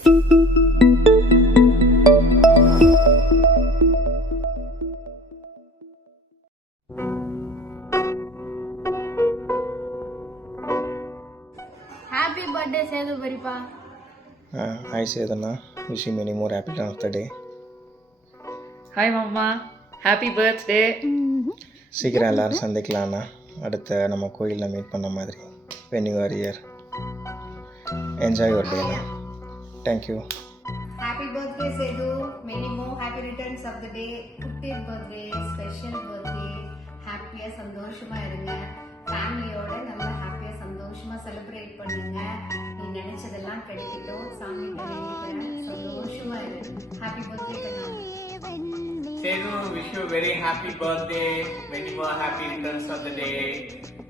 Happy birthday, Sedu Baripa. Hi Sedana, wish you many more happy return of the day. Hi Mama, happy birthday. சீக்கிரம் எல்லோரும் சந்திக்கலாம்ண்ணா. அடுத்த நம்ம கோயிலில் மீட் பண்ண மாதிரி. when you are here. Enjoy your day now. Thank you. Happy birthday, Sedu. Many more happy returns of the day. 50th birthday, special birthday. ஹாப்பியா சந்தோஷமா இருங்க. ஃபேமிலியோட நல்லா ஹாப்பியா சந்தோஷமா செலிப்ரேட் பண்ணுங்க. நீ நினைச்சதெல்லாம் கிடைக்கட்டும். சாமி வேண்டிக்கிறேன். சந்தோஷமா இரு. ஹாப்பி பர்த்டே கண்ணா. Sedu, wish you very happy birthday. Many more happy returns of the day.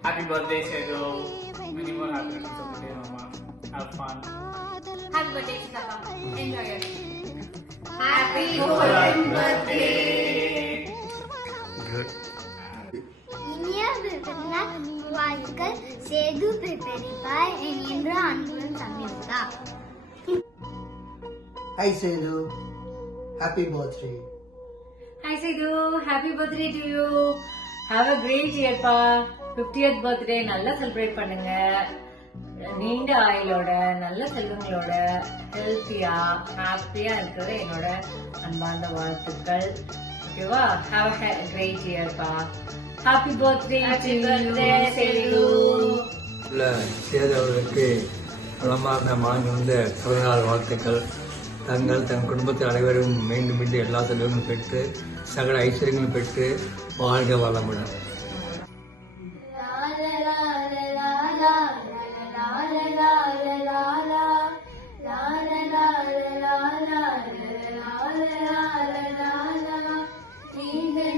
Happy birthday, Sedu. Many more happy returns of the day, Mama. Have fun. Happy birthday, Sitapa. Enjoy it. Happy birthday. Good. இனிய பிறந்தநாள் வாழ்த்துக்கள் சேது பெரியப்பா என்ற அன்புடன் Samyuktha. Hi Sedu, happy birthday. Hi Sedu, happy birthday to you. Have a great year pa. 50th birthday நல்லா செலிப்ரேட் பண்ணுங்க. நீண்ட ஆயுளோட நல்ல செல்வங்களோட ஹெல்த்தியா ஹாப்பியா இருக்கிறது என்னோட அன்பார்ந்த வாழ்த்துக்கள். ஓகேவா? Have a great year pa. Happy birthday to you, Sedu. Setu அவர்களுக்கு வளமார்ந்த மாநில பிறந்தநாள் வாழ்த்துக்கள். தன் குடும்பத்தில் அனைவரும் மீண்டும் மீண்டும் எல்லா செல்வங்களும் பெற்று சகல ஐஸ்வர்யங்களும் பெற்று வாழ்க வளமுடன்.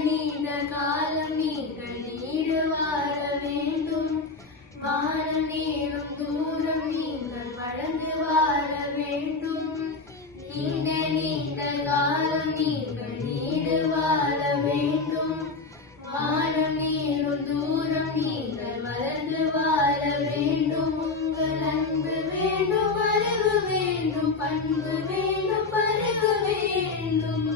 நீண்ட காலம் நீங்கள் நீடு வாழ வேண்டும். வானம் நீளும் தூரம் நீங்கள் வளர்ந்து வாழ வேண்டும். நீண்ட காலம் நீங்கள் நீடு வாழ வேண்டும். வானம் நீளும் தூரம் நீங்கள் வளர்ந்து வாழ வேண்டும். உங்கள் அன்பு வேண்டும், அறிவு வேண்டும், பண்பு வேண்டும், பரிவு வேண்டும்.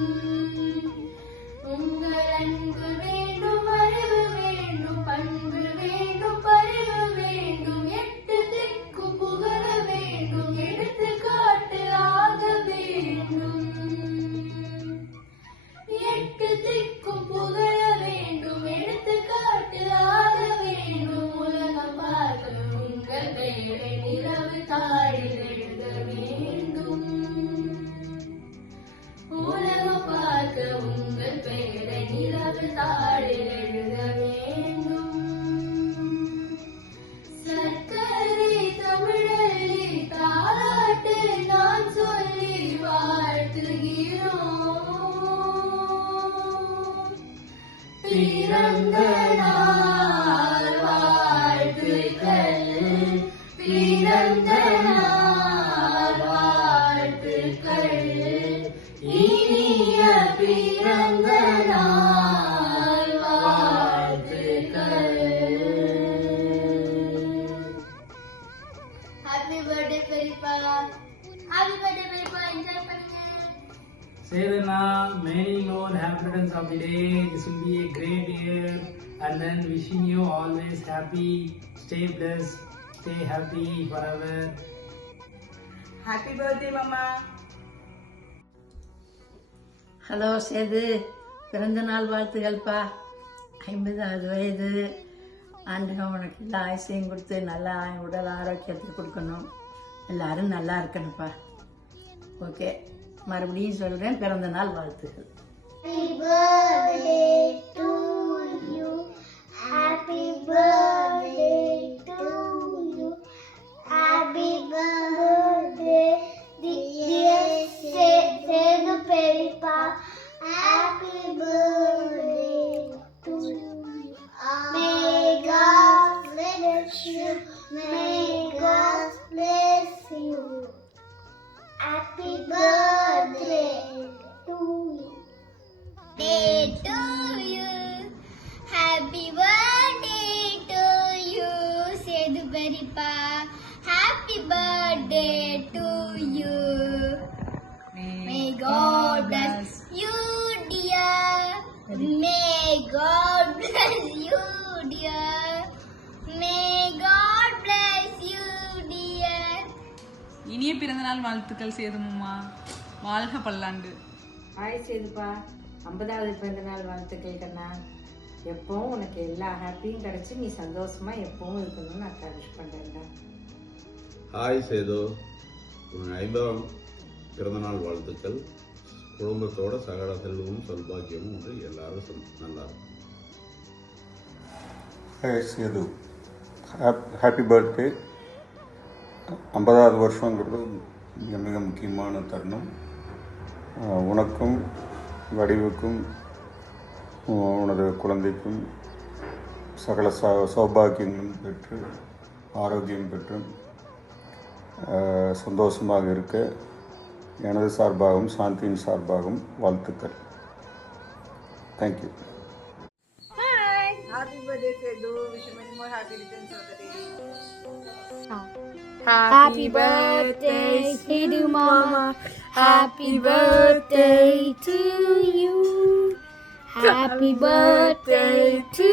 உங்கள் அன்பு வேண்டும், அறிவு வேண்டும், பண்பு வேண்டும், பரிவு வேண்டும். எட்டு திக்கும் புகழ வேண்டும், எடுத்துக்காட்டு ஆக வேண்டும். எட்டு திக்கும் புகழ வேண்டும், எடுத்துக்காட்டு ஆக வேண்டும். உலகம் பார்க்க உங்கள் பெயரை நிலவு தாழில் எழுத வேண்டும். உலகம் பார்க்க உங்கள் பெயரை நிலவு தாழில் எழுத வேண்டும். சர்க்கரை தமிழல்லி தாராட்டு நான் சொல்லி வாழ்த்துகிறோம். பிறந்த நாள் வாழ்த்துக்கள், பிறந்த நாள் வாழ்த்துக்கள், இனிய பிறந்த நாள் வாழ்த்துக்கள். ஹாப்பி பர்த்டே பெரியப்பா. ஹாப்பி பர்த்டே பெரியப்பா. என்ஜாய் பண்ணுங்க. Sedana, many more happy returns of the day. This will be a great year. And then wishing you always happy. Stay blessed. Stay happy forever. Happy birthday, Mama. Hello Sethu, பிறந்த நாள் வாழ்த்துக்கள்ப்பா. 50வது வயது. ஆண்டவன் உனக்கு எல்லா ஆயுசையும் கொடுத்து நல்லா உடல் ஆரோக்கியத்தை கொடுக்கணும். எல்லாரும் நல்லா இருக்கணும்ப்பா. ஓகே, மறுபடியும் சொல்கிறேன், பிறந்த நாள் வாழ்த்துக்கள். Happy birthday to you. Happy birthday to you. Happy birthday dear Sedu Perippa. Happy birthday to you. May God bless you. May God bless you. Happy birthday to you. Day to you. Happy birthday to இனிய பிறந்தநாள் வாழ்த்துக்கள் சேதுமாமா. வாழ்க பல்லாண்டு. ஹாய் சேதுப்பா, 50வது பிறந்தநாள் வாழ்த்துக்கள் கண்ணா. எப்பவும் உனக்கு எல்லா ஹாப்பியும் கிடைச்சி நீ சந்தோஷமா எப்பவும் இருக்கணும்னு நான் விஷ் பண்றேன்டா. ஹாய் சேது, உன் 50ஆம் பிறந்தநாள் வாழ்த்துக்கள். குடும்பத்தோட சகல செல்வமும் சௌபாகியமும் உண்டு, எல்லாரும் நல்லா இருக்கும். Hi Sethu, happy birthday. 50வது வருஷங்கிறது மிக மிக முக்கியமான தருணம். உனக்கும் வடிவுக்கும் உனது குழந்தைக்கும் சகல சௌபாகியங்களும் பெற்று ஆரோக்கியம் பெற்று சந்தோஷமாக இருக்க எனது சார்பாகவும் சாந்தியின் சார்பாகவும் வாழ்த்துக்கள். Thank you. Happy birthday, Sedu. Wish you many more happy returns of the day. Happy birthday, Sedu Mama. Happy birthday to you. Happy birthday to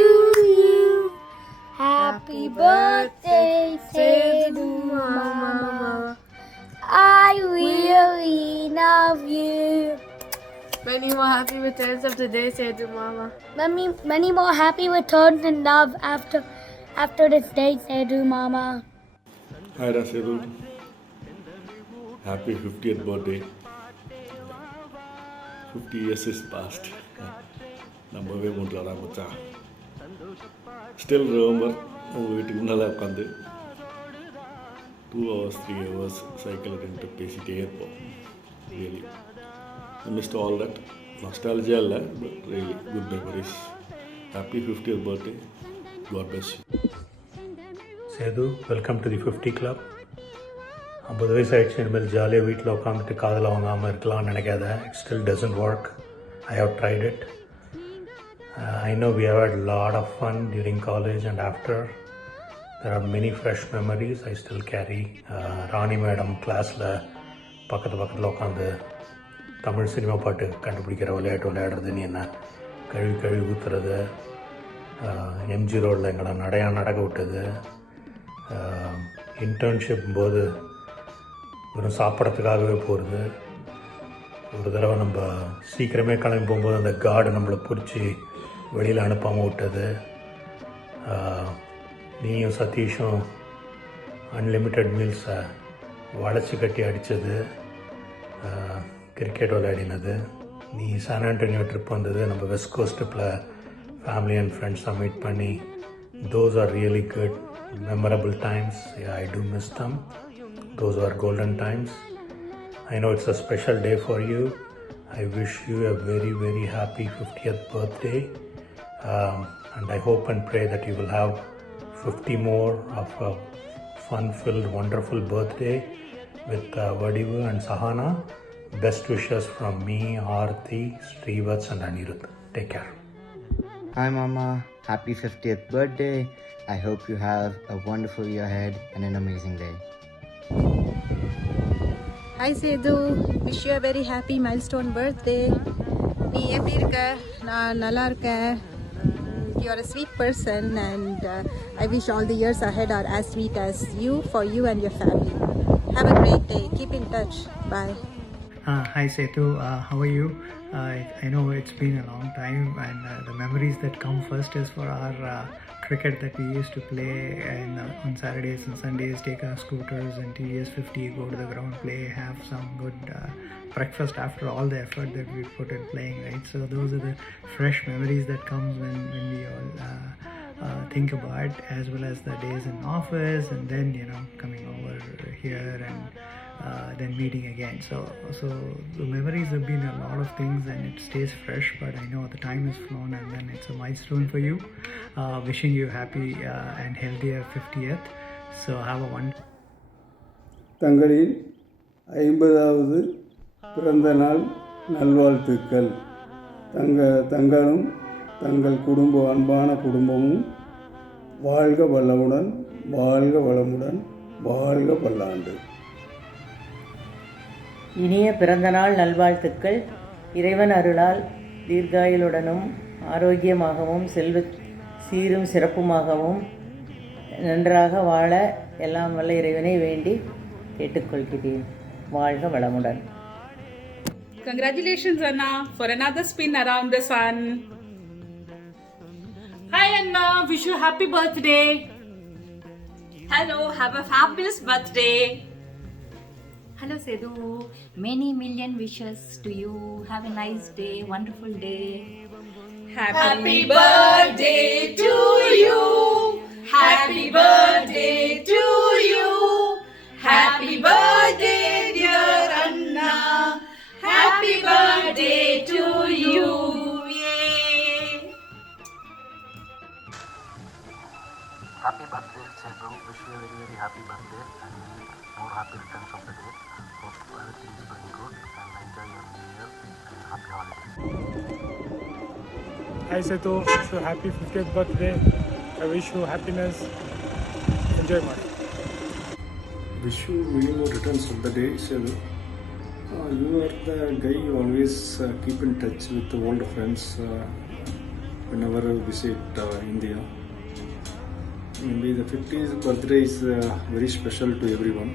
you. Happy birthday, Sedu Mama. I really love you. Many more happy returns of the day, Sedu Mama. Many more happy returns and love after this day, Sedu Mama. Hi Sedu, happy 50th birthday. 50 years is past. நம்பவே முடியல மச்சான். Still remember உங்கள் வீட்டுக்கு முன்னால் உட்காந்து 2 hours 3 hours cycle ரெண்டு பேசிகிட்டே இருப்போம். Really I missed all that. Nostalgia இல்லை, but really good memories. Happy 50th birthday. God bless you. Sethu, welcome to the 50 club. 50 வயசு ஆகிடுச்சு, இனிமேல் ஜாலியாக வீட்டில் உட்காந்துட்டு காதில் வாங்காமல் இருக்கலாம்னு நினைக்காத. It still doesn't work. I have tried it. I know we have had a lot of fun during college and after. There are many fresh memories I still carry. ராணி மேடம் கிளாஸில் பக்கத்தில் உட்காந்து தமிழ் சினிமா பாட்டு கண்டுபிடிக்கிற விளையாட்டு விளையாடுறது, நீ என்ன கழுவி ஊற்றுறது, எம்ஜி ரோடில் எங்களை நடக்க விட்டது, இன்டர்ன்ஷிப் போது வெறும் சாப்பிட்றதுக்காகவே போகிறது. ஒரு தடவை நம்ம சீக்கிரமே கிளம்பி போகும்போது அந்த கார்டு நம்மளை பிடிச்சி வெளியில் அனுப்பாமல் விட்டது, நீயும் சதீஷும் அன்லிமிட்டெட் மீல்ஸை வளைச்சி கட்டி அடித்தது, கிரிக்கெட் விளையாடினது, நீ சான் ஆண்டனியோ ட்ரிப் வந்தது, நம்ம வெஸ்ட் கோஸ்ட் ட்ரிப்பில் ஃபேமிலி அண்ட் ஃப்ரெண்ட்ஸாக மீட் பண்ணி, those are really good memorable times. Yeah, I do miss them. Those are golden times. I know it's a special day for you. I wish you a very very happy 50th birthday, and I hope and pray that you will have 50 more of a fun-filled wonderful birthday with Vadivu and Sahana. Best wishes from me, Aarti, Srivaths and Anirudh. Take care. Hi Mama, happy 50th birthday. I hope you have a wonderful year ahead and an amazing day. Hi Sedu, wish you a very happy milestone birthday. நீ எப்படி இருக்க? நான் நல்லா இருக்கேன். You are a sweet person and I wish all the years ahead are as sweet as you, for you and your family. Have a great day. Keep in touch. Bye. Hi Setu, how are you? I know it's been a long time and the memories that come first is for our cricket that we used to play on Saturdays and Sundays, take our scooters and TVS 50, go to the ground, play, have some good breakfast after all the effort that we put in playing, right? So those are the fresh memories that comes when we all think about, as well as the days in office and then coming over here and then meeting again. So the memories have been a lot of things and it stays fresh, but I know the time has flown and then it's a milestone for you. Wishing you happy and healthier 50th. So have a wonderful. தங்களின் 50வது பிறந்த நாள் நல்வாழ்த்துக்கள். தங்களும் தங்கள் அன்பான குடும்பமும் வாழ்க வளமுடன், வாழ்க வளமுடன், வாழ்க பல்லாண்டு. இனிய பிறந்தநாள் நல்வாழ்த்துக்கள். இறைவன் அருளால் தீர்காயுளுடனும் ஆரோக்கியமாகவும் சீரும் சிறப்புமாகவும் நன்றாக வாழ எல்லாம் வல்ல இறைவனை வேண்டி கேட்டுக்கொள்கிறேன். வாழ்க வளமுடன். Congratulations, Anna, for another spin around the sun. Hi Anna, wish you happy birthday. Hello, have a fabulous birthday. Hello Sedu, many million wishes to you. Have a nice day, wonderful day. Happy birthday to you. Happy birthday to you. Happy birthday, dear Anna. Happy birthday to you. Yay. Happy birthday, Sedu. Wish you a very, very happy birthday and more happy returns of the day. Hope everything is going good and enjoy your new year and happy holidays. Hi Setu, so happy 50th birthday. I wish you happiness. Enjoy much. Wish you many more returns of the day, Sedu. You are the guy you always keep in touch with the old friends whenever you visit India. Maybe the 50th birthday is very special to everyone.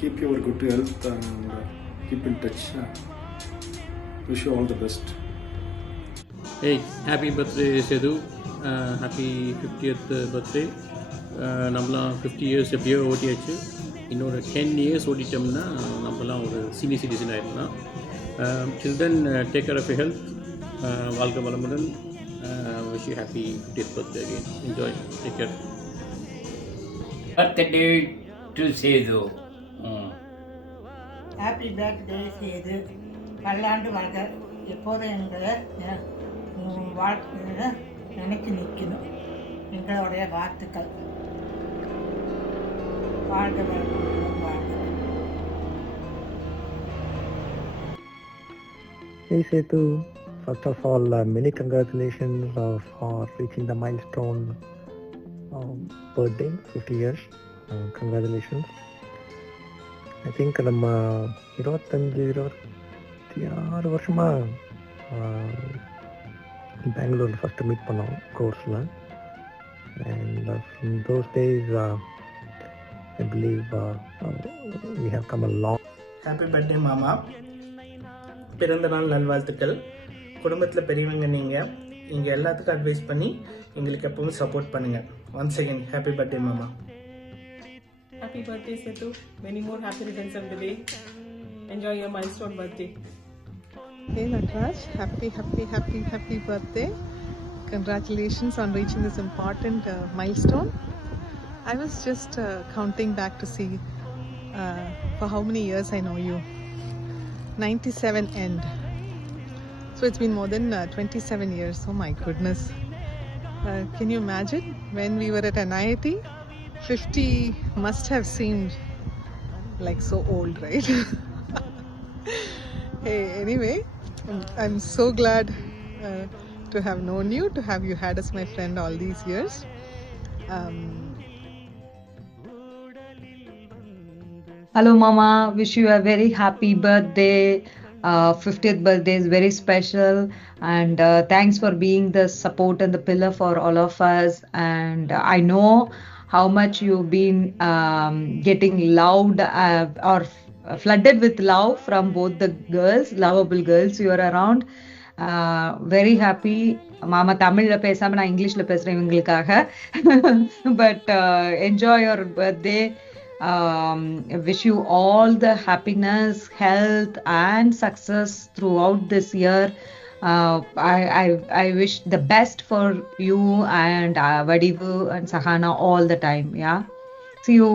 Keep your good health and keep in touch. Wish you all the best. Hey, happy birthday Sedu. Happy 50th birthday. நம்மளாம் 50 இயர்ஸ் எப்படியோ ஓட்டியாச்சு. இன்னொரு 10 இயர்ஸ் ஓடிட்டோம்னா நம்மளாம் ஒரு senior citizen ஆகிடலாம். Children take care of your health. வாழ்க வளமுடன். Wish you happy 50th birthday again. Enjoy. Take care. Birthday to Sedu. Happy birthday Sethu பல்லாண்டு வாழ்க. எப்போதும் எங்களை வாழ்க்கையில் நினைச்சு நிற்கணும். எங்களுடைய வாழ்த்துக்கள். வாழ்க வளமுடன். வாழ்க. Hey Setu, first of all, many congratulations for reaching the milestone birthday, 50 years. Congratulations. I think நம்ம 25-26 வருஷமாக பெங்களூரில் ஃபஸ்ட்டு மீட் பண்ணோம் கோர்ஸில். And from those days, I believe we have come a long. Happy birthday மாமா. பிறந்த நாள் நல்வாழ்த்துக்கள். குடும்பத்தில் பெரியவங்க நீங்கள் எல்லாத்துக்கும் அட்வைஸ் பண்ணி எங்களுக்கு எப்பவும் சப்போர்ட் பண்ணுங்கள். ஒன்ஸ் அகேன் ஹாப்பி பர்த்டே மாமா. Happy birthday, Setu. Many more happy returns of the day. Enjoy your milestone birthday. Hey Natraj, happy birthday. Congratulations on reaching this important milestone. I was just counting back to see for how many years I know you. 97 end. So it's been more than 27 years. Oh my goodness. Can you imagine when we were at NIT? 50 must have seemed like so old, right? Hey, anyway, I'm so glad to have known you, to have you had as my friend all these years. Hello Mama, wish you a very happy birthday. 50th birthday is very special, and thanks for being the support and the pillar for all of us. And I know how much you've been getting loved or flooded with love from both the girls, lovable girls you are around. Very happy. மாமா தமிழ்ல பேசாம நான் இங்கிலீஷ்ல பேசுறேன் இவங்களுக்காக. But enjoy your birthday. Wish you all the happiness, health and success throughout this year. I wish the best for you and Vadivu and Sahana all the time. Yeah. See you.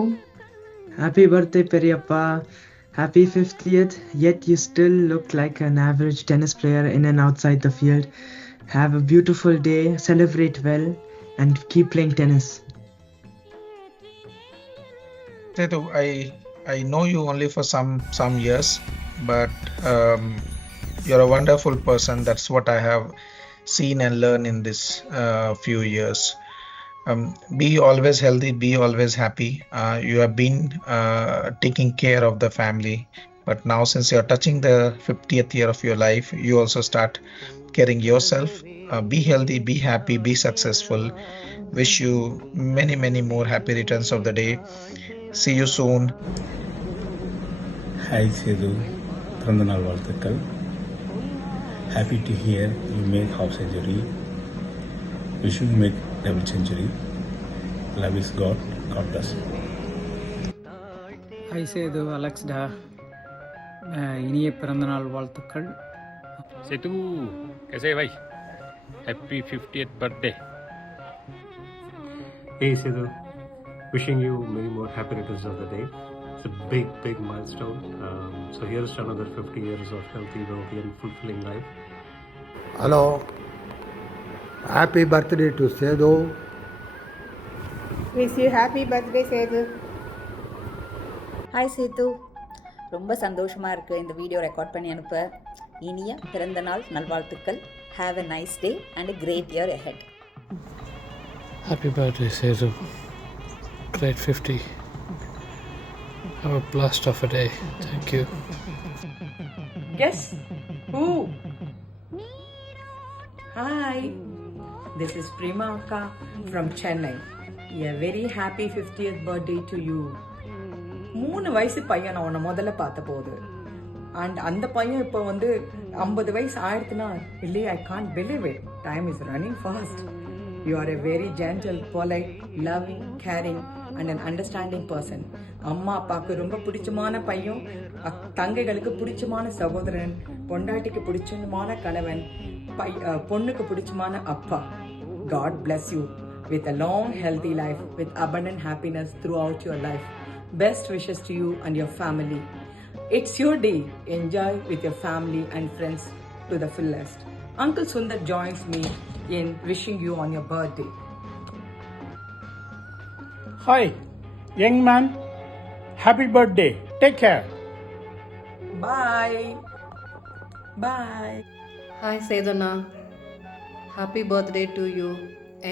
Happy birthday, Periyappa. Happy 50th. Yet you still look like an average tennis player in and outside the field. Have a beautiful day. Celebrate well and keep playing tennis. Setu, I know you only for some years, but you're a wonderful person. That's what I have seen and learned in this few years. Be always healthy, be always happy. You have been taking care of the family, but now since you're touching the 50th year of your life, you also start caring yourself. Be healthy, be happy, be successful. Wish you many, many more happy returns of the day. See you soon. Hi Sedu, பிறந்தநாள் வாழ்த்துக்கள். Happy to hear you made half century. Wish you make double century. Love is God. God bless. Hi Sedu, Alex da. இனிய பிறந்தநாள் வாழ்த்துக்கள். सेतु कैसे है भाई? Happy 50th birthday. Hey Sidhu, wishing you many more happy returns of the day. It's a big, big milestone. So here's to another 50 years of healthy, wealthy and fulfilling life. Hello. Happy birthday to Sedu. Wish you happy birthday, Sedu. Hi Sethu, ரொம்ப சந்தோஷமாக இருக்குது இந்த video record பண்ணி அனுப்ப. இனிய பிறந்தநாள் நல்வாழ்த்துக்கள். Have a nice day and a great year ahead. Happy birthday, Sedu. Great 50. Have a blast of a day. Thank you. Guess who? Hi, this is Prema Akka from Chennai. A very happy 50th birthday to you. 3 வயசு பையன் நான் உன்னை முதல்ல பார்த்த போது, அண்ட் அந்த பையன் இப்போ வந்து 50 வயசு ஆயிடுத்துனா இல்லை, I can't believe it. Time is running fast. You are a very gentle, polite, loving, carrying and an understanding person. அம்மா அப்பாவுக்கு ரொம்ப பிடிச்சமான பையன், தங்கைகளுக்கு பிடிச்சமான சகோதரன், பொண்டாட்டிக்கு பிடிச்சமான கணவன், பொண்ணுக்கு பிடிச்சமான அப்பா. God bless you with a long healthy life with abundant happiness throughout your life. Best wishes to you and your family. It's your day. Enjoy with your family and friends to the fullest. Uncle Sundar joins me in wishing you on your birthday. Hi, young man. Happy birthday. Take care. Bye. Bye. Hi Seduna. Happy birthday to you.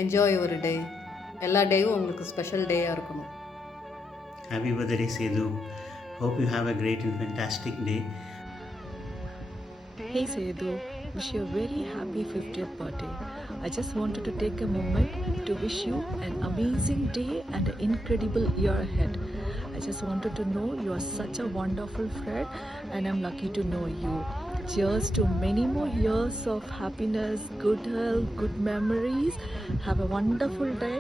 Enjoy your day. எல்லா டேயும் உங்களுக்கு ஸ்பெஷல் டேயாக இருக்கணும். Happy birthday, Sedu. Hope you have a great and fantastic day. Hey Sedu, wish you a very happy 50th birthday. I just wanted to take a moment to wish you an amazing day and an incredible year ahead. I just wanted to know you are such a wonderful friend and I'm lucky to know you. Cheers to many more years of happiness, good health, good memories. Have a wonderful day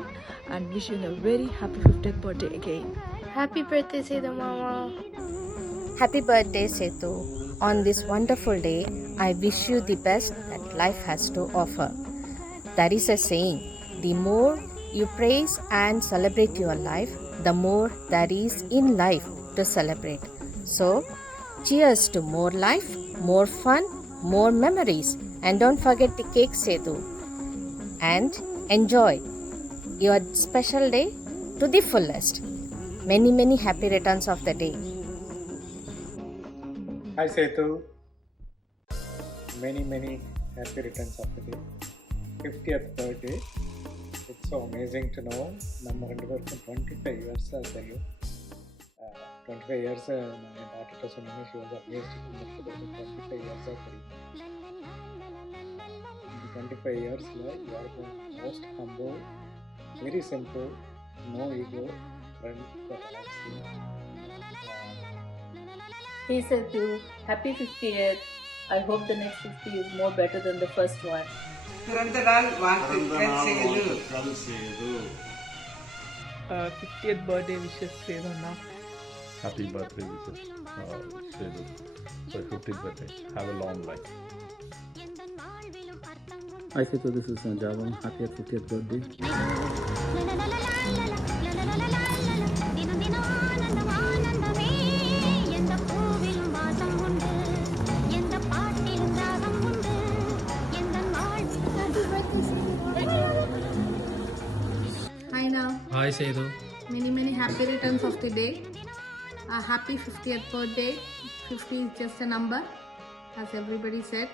and wishing you a very happy 50th birthday again. Happy birthday, Sedu Mama. Happy birthday, Setu. On this wonderful day, I wish you the best that life has to offer. There is a saying, the more you praise and celebrate your life, the more there is in life to celebrate. So, cheers to more life, more fun, more memories. And don't forget the cake, Setu. And enjoy your special day to the fullest. Many, many happy returns of the day. Hi Setu. Many, many happy returns of the day. 50th birthday. It's so amazing to know. நம்ம ரெண்டு பேருக்கும் 25 years தெரியும். 25 years நான் என் டாக்டர்கிட்ட சொன்னேன். She was amazed. 25 years தெரியும். 25 yearsல you are the most humble, very simple, no ego friend that I have seen. Hey Setu, happy 50th. I hope the next 50 is more better than the first one. பிறந்தநாள் வாழ்த்துக்கள் Setu. 50th birthday wishes Seduna. Happy birthday wishes Sedu. So 50th birthday. Have a long life. Hi Setu, this is Javan. Happy 50th birthday. Hi now. Hi Sedu. Many happy returns of the day. A happy 50th birthday. 50 is just a number, as everybody said.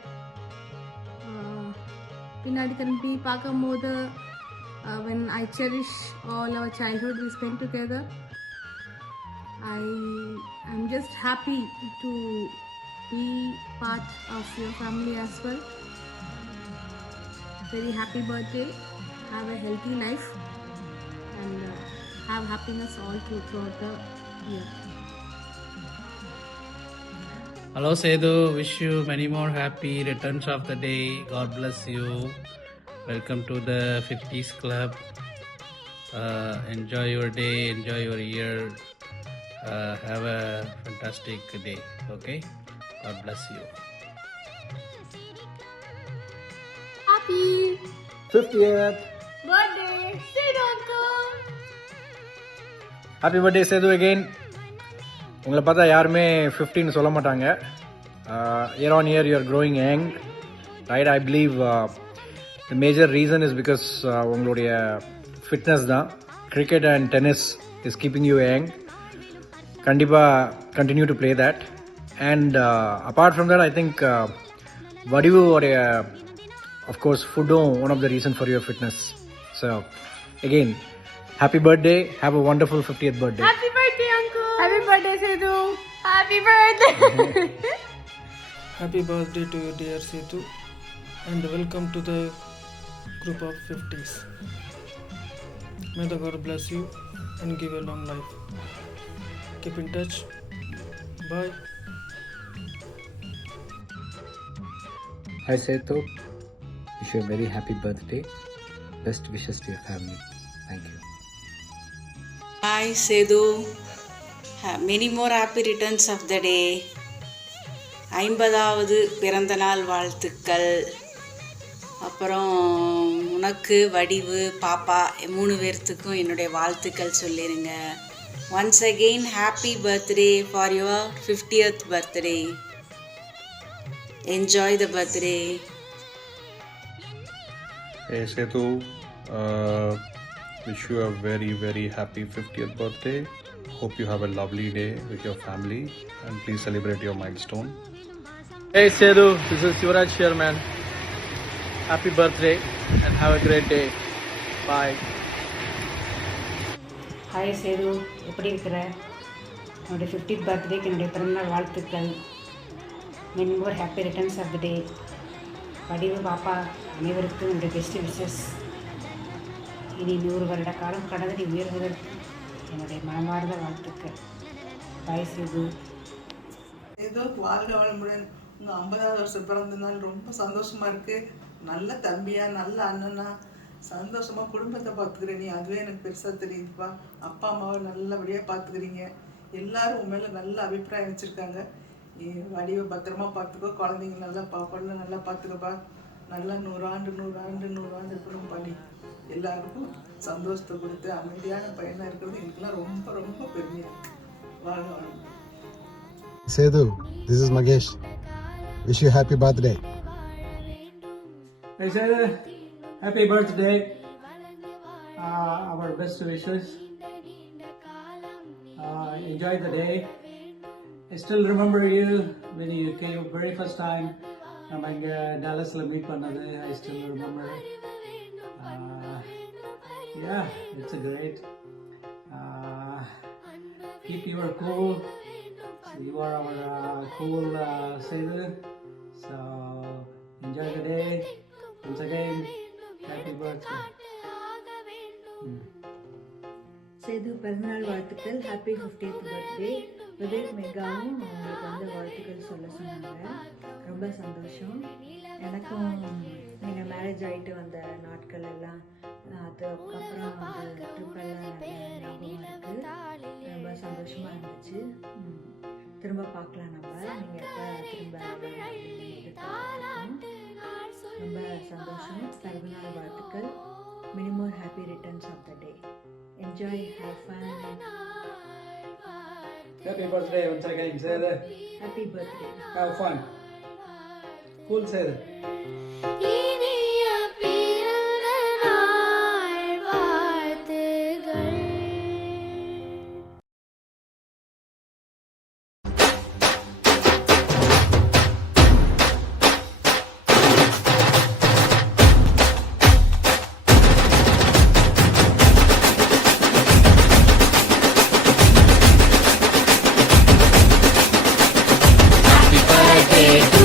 பின்னாடி திரும்பி பார்க்கும்போது when I cherish all our childhood we spent together, I'm just happy to be part of your family as well. very happy birthday. Have a healthy life and have happiness all throughout the year. Hello Sedu, wish you many more happy returns of the day. God bless you. Welcome to the 50s club. Enjoy your day, enjoy your year. Have a fantastic day. Okay? God bless you. Happy 50th birthday, Sedu uncle. Happy birthday Sethu again. உங்களை பார்த்தா யாருமே 50ன்னு சொல்ல மாட்டாங்க. Year on year you are growing young, right? I believe the major reason is because உங்களுடைய fitness தான். Cricket and tennis is keeping you young. கண்டிப்பாக continue to play that. And apart from that I think வடிவுடைய of course ஃபுட்டும் one of the reason for your fitness. So again happy birthday. Have a wonderful 50th birthday. Happy birthday, uncle. Happy birthday, Sedu. Happy birthday. Happy birthday to you, dear Setu, and welcome to the group of 50s. May the God bless you and give you a long life. Keep in touch. Bye. Hi Setu, wish you a very happy birthday. Best wishes to your family. Thank you. Hi Sedu, many more happy returns of the day. 50வது பிறந்த நாள் வாழ்த்துக்கள். அப்புறம் உனக்கு, வடிவு, பாப்பா 3 பேர்த்துக்கும் என்னுடைய வாழ்த்துக்கள் சொல்லிடுங்க. Once again happy birthday for your 50th birthday. Enjoy the birthday. Hey Setu, wish you a very very happy 50th birthday. Hope you have a lovely day with your family and please celebrate your milestone. Hey Sedu, this is Yuvraj here, man. Happy birthday and have a great day. Bye. Hi Sethu, எப்படி இருக்கிற? என்னுடைய 50th பர்த்டேக்கு என்னுடைய பிறந்தநாள் வாழ்த்துக்கள். Many more happy returns of the day. Vadivu, பாப்பா அனைவருக்கும் என்னுடைய பெஸ்ட் விஷஸ். இனி 100 வருட காலம் கடந்து நீ உயர்வதற்கு என்னுடைய மனமார்ந்த வாழ்த்துக்கள். பாய் சேது. ஏதோ வாழ்க வளமுடன். உங்கள் 50வது வருஷம் பிறந்த நாள் ரொம்ப சந்தோஷமாக இருக்குது. நல்ல தம்பியாக, நல்ல அண்ணனா, சந்தோஷமாக குடும்பத்தை பார்த்துக்கிறேன் நீ. அதுவே எனக்கு பெருசாக தெரியுதுப்பா. அப்பா அம்மாவை நல்லபடியாக பார்த்துக்கிறீங்க. எல்லோரும் உன் மேலே நல்ல அபிப்பிராயம் வச்சுருக்காங்க. நீ வடிவை பத்திரமா பார்த்துக்கோ. குழந்தைங்க நல்லா பாப்பாடலாம் நல்லா பார்த்துக்கப்பா. நல்லா 100 ஆண்டு 100 ஆண்டு 100 ஆண்டு இருக்கணும் பண்ணி எல்லாருக்கும் சந்தோஷத்தை கொடுத்து அமைதியான பையனாக இருக்கிறது எனக்குலாம் ரொம்ப ரொம்ப பெருமையாக இருக்குது. வாழ்க வளமுடன். Sedu, this is Magesh. Wish you happy birthday. Hey Sedu, happy birthday. Our best wishes. Enjoy the day. I still remember you when you came very first time. நம்ம இங்கே டாலஸில் மீட் பண்ணது. I still remember. Yeah, it's a great. Keep your cool. You are our cool Sedu. So enjoy the day. Once again, happy birthday. Sethu பிறந்தநாள் வாழ்த்துக்கள். Happy 50th birthday. Vivek மெகாவும் அவங்களுக்கு வந்து வாழ்த்துக்கள் சொல்ல சொன்னாங்க. ரொம்ப சந்தோஷம். எனக்கும் நீங்கள் மேரேஜ் ஆகிட்டு வந்த நாட்கள் எல்லாம் அதுக்கப்புறம் அந்த ட்ரிப்பெல்லாம் ஞாபகம் இருக்குது. ரொம்ப சந்தோஷமாக இருந்துச்சு. திரும்ப பார்க்கலாம் நம்ம. நீங்கள் எப்போ திரும்ப ரொம்ப சந்தோஷம். பிறந்தநாள் வாழ்த்துக்கள். many more happy returns of the day. Enjoy, have fun. Happy birthday once again, Sedu. Happy birthday. Have fun. Cool, Sedu. Happy birthday